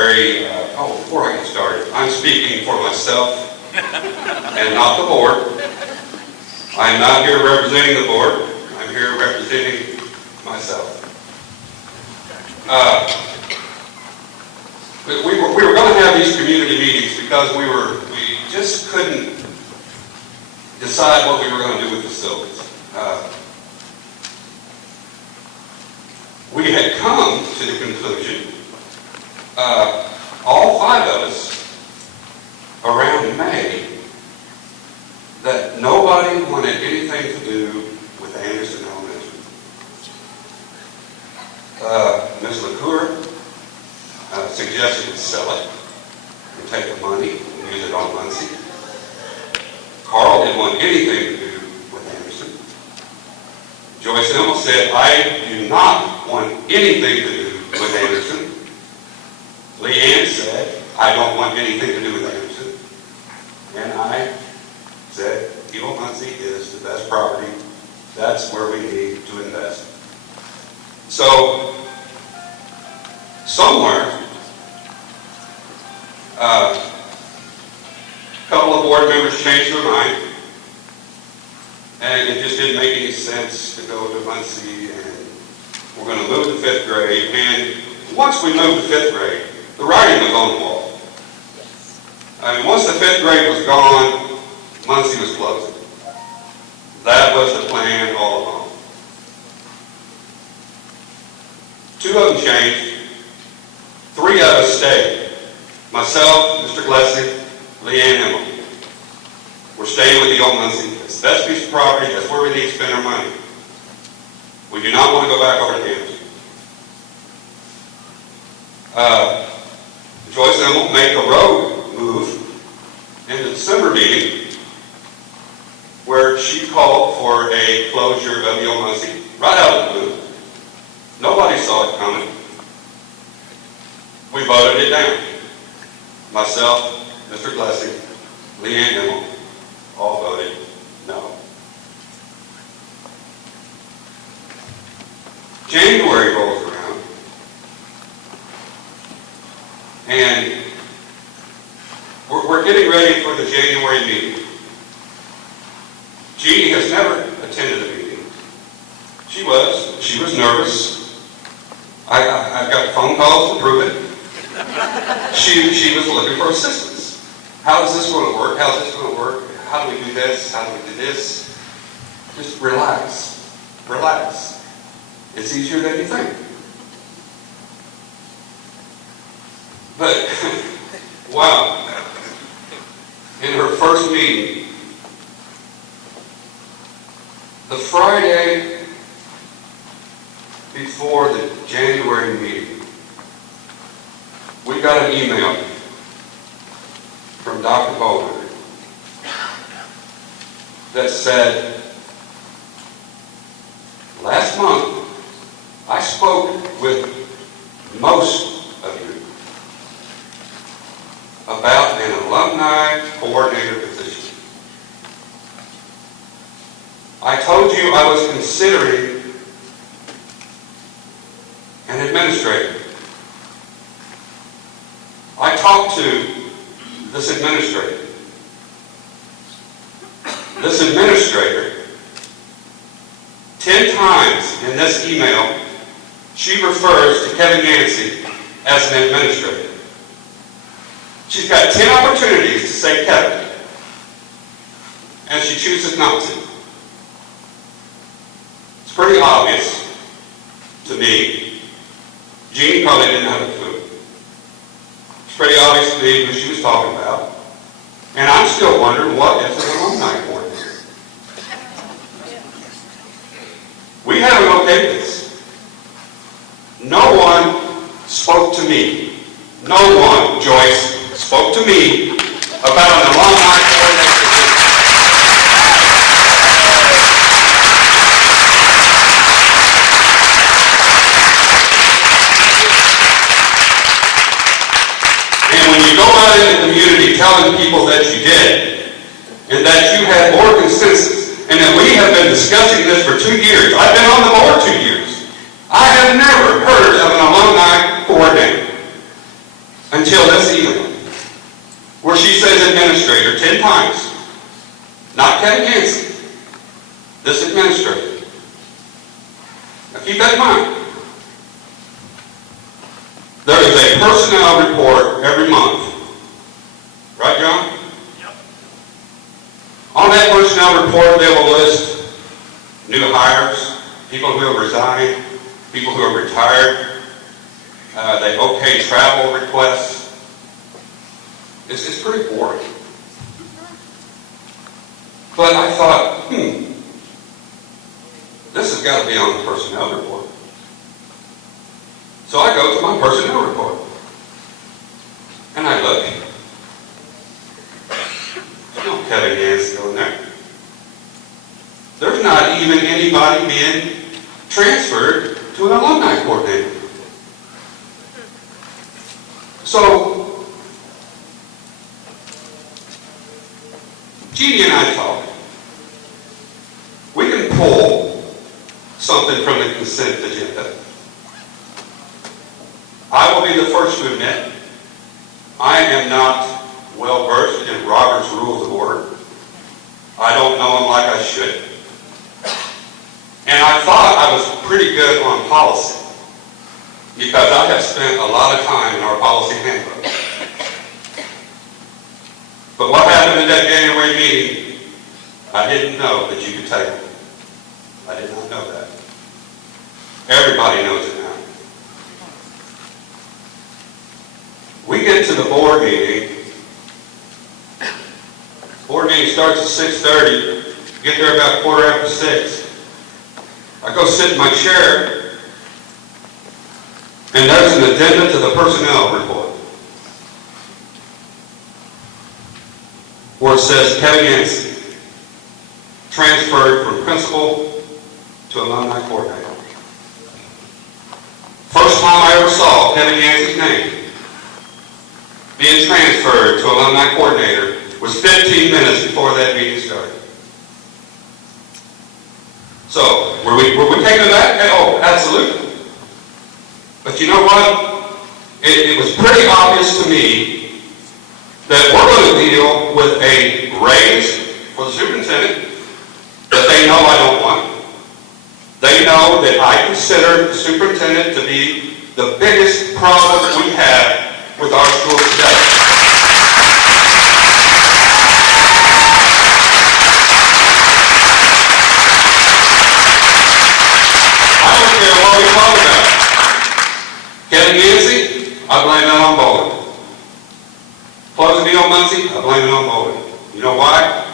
before I get started, I'm speaking for myself and not the board. I'm not here representing the board. I'm here representing myself. But we were going to have these community meetings because we just couldn't decide what we were going to do with facilities. We had come to the conclusion, all five of us, around May, that nobody wanted anything to do with Anderson Elementary. Ms. LaCour suggested we sell it and take the money and use it on Muncie. Carl didn't want anything to do with Anderson. Joyce Emmel said, I do not want anything to do with Anderson. Leanne said, I don't want anything to do with Anderson. And I said, Eagle Muncie is the best property. That's where we need to invest. So, somewhere, a couple of board members changed their mind, and it just didn't make any sense to go to Muncie, and we're going to move to 5th grade. And once we moved to 5th grade, the writing was on the wall. I mean, once the 5th grade was gone, Muncie was closing. That was the plan all along. Two of them changed. Three of us stayed. Myself, Mr. Glessig, Leanne Emmel. We're staying with the old Muncie. It's the best piece of property. That's where we need to spend our money. We do not want to go back over to Anderson. Joyce Emmel made the road move in the December meeting where she called for a closure of the old Muncie right out of the blue. Nobody saw it coming. We voted it down. Myself, Mr. Glessig, Leanne Emmel, all voted no. January rolls around, and we're getting ready for the January meeting. Jeannie has never attended a meeting. She was nervous. I've got phone calls to prove it. She was looking for assistance. How is this going to work? How's this going to work? How do we do this? How do we do this? Just relax. Relax. It's easier than you think. But, wow. In her first meeting, the Friday before the January meeting, we got an email from Dr. Bolinger that said, last month, I spoke with most of you about an alumni coordinator position. I told you I was considering an administrator. I talked to this administrator. This administrator, 10 times in this email, she refers to Kevin Yancey as an administrator. She's got 10 opportunities to say Kevin, and she chooses not to. It's pretty obvious to me. Jeannie probably didn't have a clue. It's pretty obvious to me who she was talking about. And I'm still wondering what is an alumni coordinator. We haven't okayed this. No one spoke to me. No one, Joyce, spoke to me about an alumni coordinator. And when you go out in the community telling people that you did, and that you had more consensus, and that we have been discussing this for 2 years. I've been on the board 2 years. I have never heard of an alumni coordinator until this email, where she says administrator 10 times. Not Kevin Yancey, this administrator. Now keep that in mind. There is a personnel report every month. Right, John? Yep. On that personnel report, they will list new hires, people who have resigned, people who have retired. They okay travel requests. It's pretty boring. But I thought, this has got to be on the personnel report. So I go to my personnel report. And I look. There's no Kevin Yancey on there. There's not even anybody being transferred to an alumni coordinator. So, Jeannie and I talked. We can pull something from the consent agenda. I will be the first to admit, I am not well versed in Robert's Rules of Order. I don't know them like I should. And I thought I was pretty good on policy, because I have spent a lot of time in our policy handbook. But what happened in that January meeting, I didn't know that you could take it. I did not know that. Everybody knows it now. We get to the board meeting. Board meeting starts at 6:30. Get there about 6:15. I go sit in my chair, and there's an addendum to the personnel report where it says Kevin Yancey transferred from principal to alumni coordinator. First time I ever saw Kevin Yancey's name being transferred to alumni coordinator was 15 minutes before that meeting started. So, were we taken aback? Oh, absolutely. But you know what? It was pretty obvious to me that we're going to deal with a raise for the superintendent that they know I don't want. They know that I consider the superintendent to be the biggest problem we have with our schools today. I don't care what we talk about. Kevin Yancey, I blame that on Bolinger. Closing the old Muncie, I blame it on Bolinger. You know why?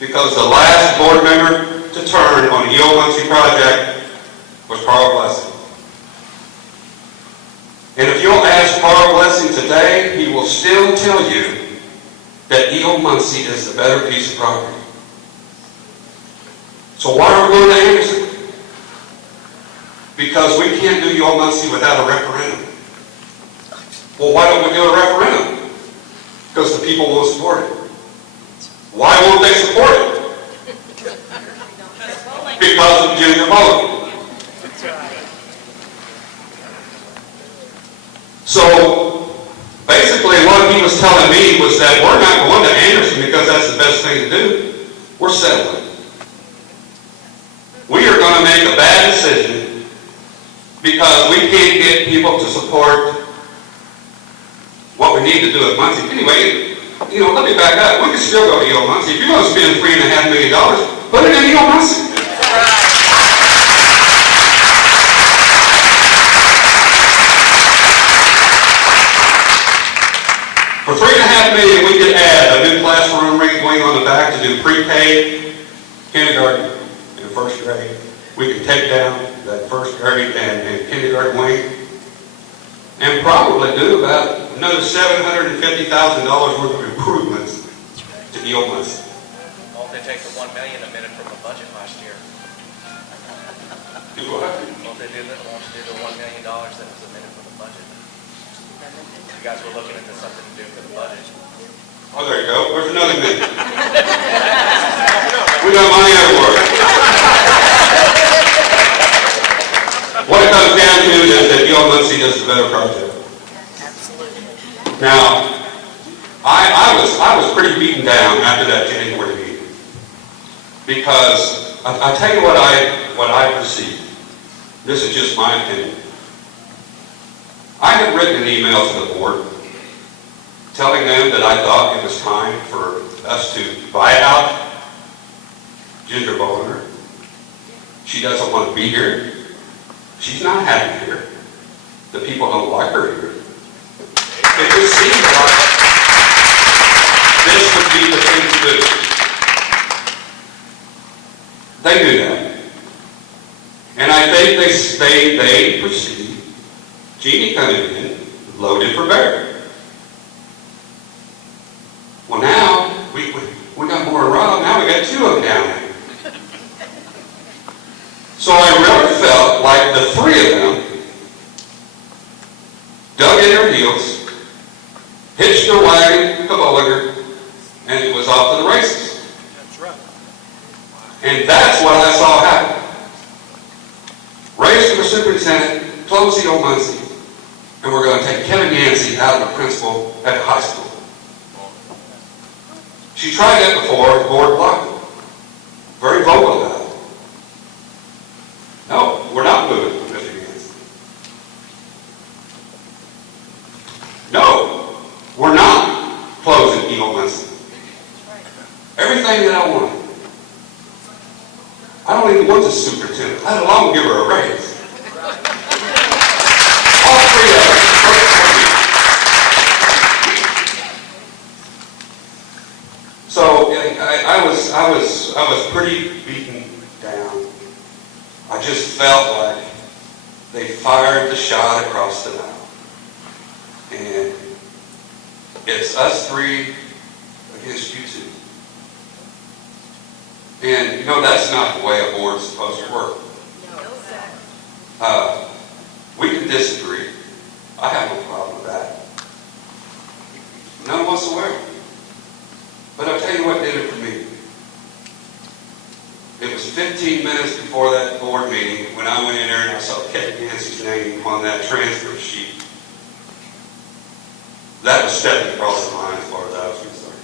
Because the last board member to turn on the E.O. Muncie project was Carl Blessing. And if you'll ask Carl Blessing today, he will still tell you that E.O. Muncie is the better piece of property. So why are we going to Anderson? Because we can't do E.O. Muncie without a referendum. Well, why don't we do a referendum? Because the people won't support it. Why won't they support it? Because of Junior Bolinger. So, basically what he was telling me was that we're not going to Anderson because that's the best thing to do. We're settling. We are going to make a bad decision because we can't get people to support what we need to do at Muncie. Anyway, let me back up. We can still go to E.O. Muncie. If you're going to spend $3.5 million, put it in E.O. Muncie. For $3.5 million, we could add a new classroom wing on the back to do pre-K, kindergarten, and first grade. We could take down that first grade and kindergarten wing and probably do about another $750,000 worth of improvements to E.O. Muncie. Won't they take the $1 million omitted from the budget last year? Do what? Won't they do that? Won't they do the $1 million that was omitted from the budget? You guys were looking into something to do for the budget. Oh, there you go. There's another million. We got money everywhere. What it comes down to is that E.O. Muncie does a better project. Absolutely. Now, I was pretty beaten down after that January meeting, because I tell you what I perceived. This is just my opinion. I had written an email to the board telling them that I thought it was time for us to buy out Ginger Bolinger. She doesn't want to be here. She's not happy here. The people don't like her here. It just seemed like this would be the thing to do. They knew that. And I think they perceived Jeannie coming in loaded for bear. Well, now we got more than Rob. Now we got two of them down there. So I really felt like the three of them dug in their heels, hitched their wagon to Bolinger, and it was off to the races. That's right. And that's what I saw happen. Raise to the superintendent, close the old Muncie, and we're going to take Kevin Yancey out of the principal at the high school. She tried that before, the board blocked it. Very vocal about it. No, we're not moving, Mr. Yancey. No, we're not closing Eagle Muncie. Everything that I want. I don't even want the superintendent. I don't want to give her a raise. All three of us. So I was pretty beaten down. I just felt like they fired the shot across the bow. And it's us three against you two. And, you know, that's not the way a board's supposed to work. We can disagree. I have no problem with that. None whatsoever. But I'll tell you what did it for me. It was 15 minutes before that board meeting when I went in there and I saw Kevin Yancey's name on that transfer sheet. That was stepping across the line as far as I was concerned.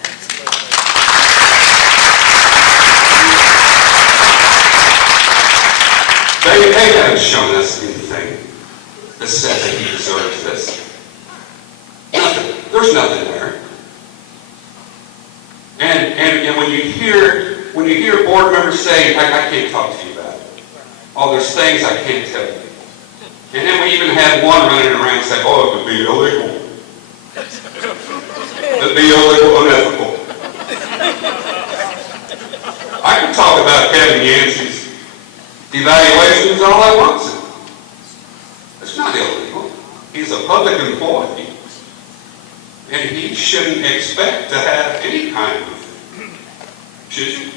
They haven't shown us anything that says that he deserves this. Nothing. There's nothing there. And when you hear board members say, I can't talk to you about it. Oh, there's things I can't tell you. And then we even had one running around saying, oh, it would be illegal. It would be illegal, unethical. I can talk about Kevin Yancey's evaluations all I want to. It's not illegal. He's a public employee. And he shouldn't expect to have any kind of, should you?